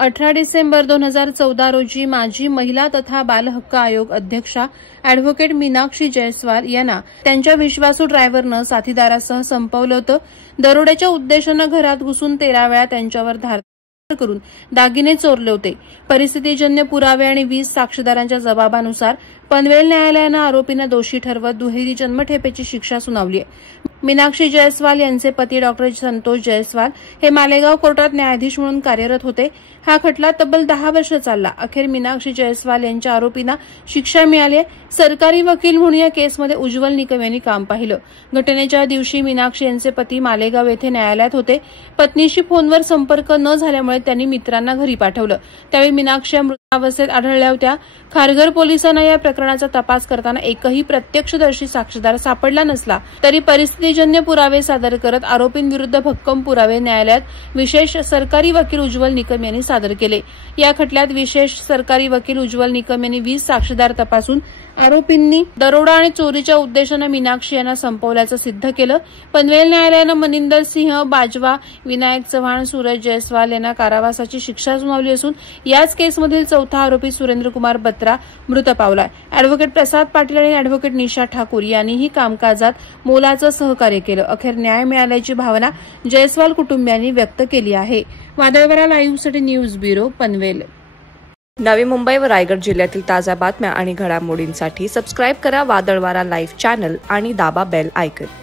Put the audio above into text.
18 डिसेंबर 2014 रोजी माजी महिला तथा बाल हक्क आयोग अध्यक्षा अॅडव्होकेट मीनाक्षी जयस्वाल यांना त्यांच्या विश्वासू ड्रायव्हरनं साथीदारासह संपवलं होतं। दरोड्याच्या उद्देशानं घरात घुसून 13 वेळा त्यांच्यावर धाड करून दागिने चोरले होते। परिस्थितीजन्य पुरावे आणि 20 साक्षीदारांच्या जबाबानुसार पनवेल न्यायालयानं आरोपींना दोषी ठरवत दुहेरी जन्मठेपेची शिक्षा सुनावली आहे। मीनाक्षी जयस्वाल यांचे पती डॉक्टर संतोष जयस्वाल हे मालेगाव कोर्टात न्यायाधीश म्हणून कार्यरत होते। हा खटला तब्बल 10 वर्ष चालला। अखेर मीनाक्षी जयस्वाल यांच्या आरोपींना शिक्षा मिळाली आहे। सरकारी वकील म्हणून या केसमध्ये उज्ज्वल निकम यांनी काम पाहिलं। घटनेच्या दिवशी मीनाक्षी यांचे पती मालेगाव येथे न्यायालयात होते। पत्नीशी फोनवर संपर्क न झाल्यामुळे त्यांनी मित्रांना घरी पाठवलं। त्यावेळी मीनाक्षी मृतावस्थेत आढळल्या होत्या। खारघर पोलिसांना या प्रकरणाचा तपास करताना एकही प्रत्यक्षदर्शी साक्षीदार सापडला नसला तरी परिस्थितीजन्य पुरावे सादर करत आरोपींविरुद्ध भक्कम पुरावे न्यायालयात विशेष सरकारी वकील उज्ज्वल निकम यांनी सादर केले। या खटल्यात विशेष सरकारी वकील उज्ज्वल निकम यांनी 20 साक्षीदार तपासून आरोपींनी दरोडा आणि चोरीच्या उद्देशानं मीनाक्षी यांना संपवल्याचं सिद्ध केलं। पनवेल न्यायालयानं मनिंदर सिंह बाजवा, विनायक चव्हाण, सूरज जयस्वाल यांना कारावासाची शिक्षा सुनावली असून याच केसमधील चौथा आरोपी सुरेंद्रकुमार बत्रा मृत पावलाय। अॅडव्होकेट प्रसाद पाटील आणि अॅडव्होकेट निशा ठाकूर यांनीही कामकाजात मोलाचं सहकार्य केलं। अखेर न्याय मिळाल्याची भावना जयस्वाल कुटुंबियांनी व्यक्त केली आहे। वादळवारा लाईव्हसाठी न्यूज ब्युरो पनवेल। नवी मुंबई व रायगड जिल्ह्यातील ताज्या बातम्या आणि घडामोडींसाठी सबस्क्राईब करा वादळवारा लाईव्ह चॅनल आणि दाबा बेल आयकॉन।